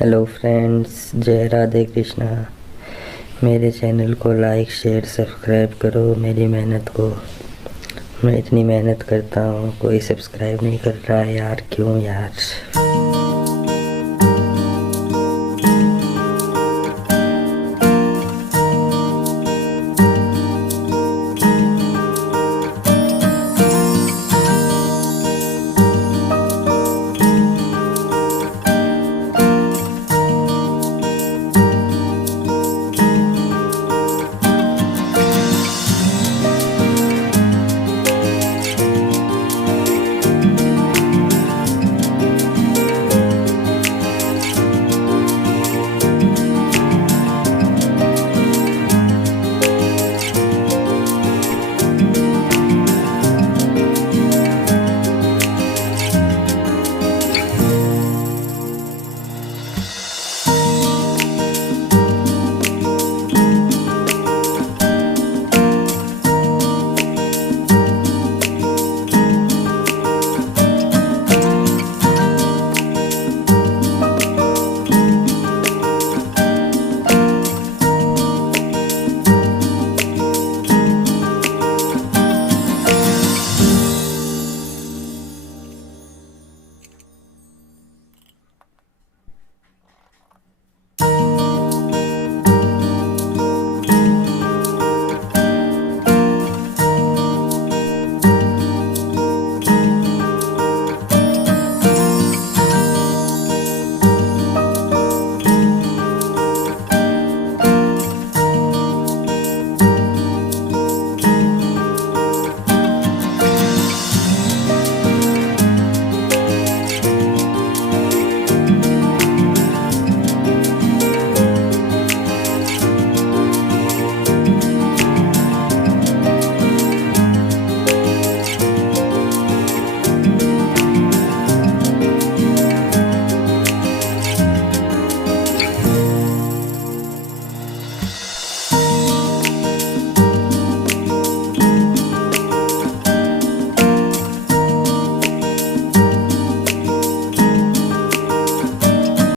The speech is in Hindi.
हेलो फ्रेंड्स, जय राधे कृष्णा। मेरे चैनल को लाइक शेयर सब्सक्राइब करो। मेरी मेहनत को, मैं इतनी मेहनत करता हूँ, कोई सब्सक्राइब नहीं कर रहा है यार, क्यों यार।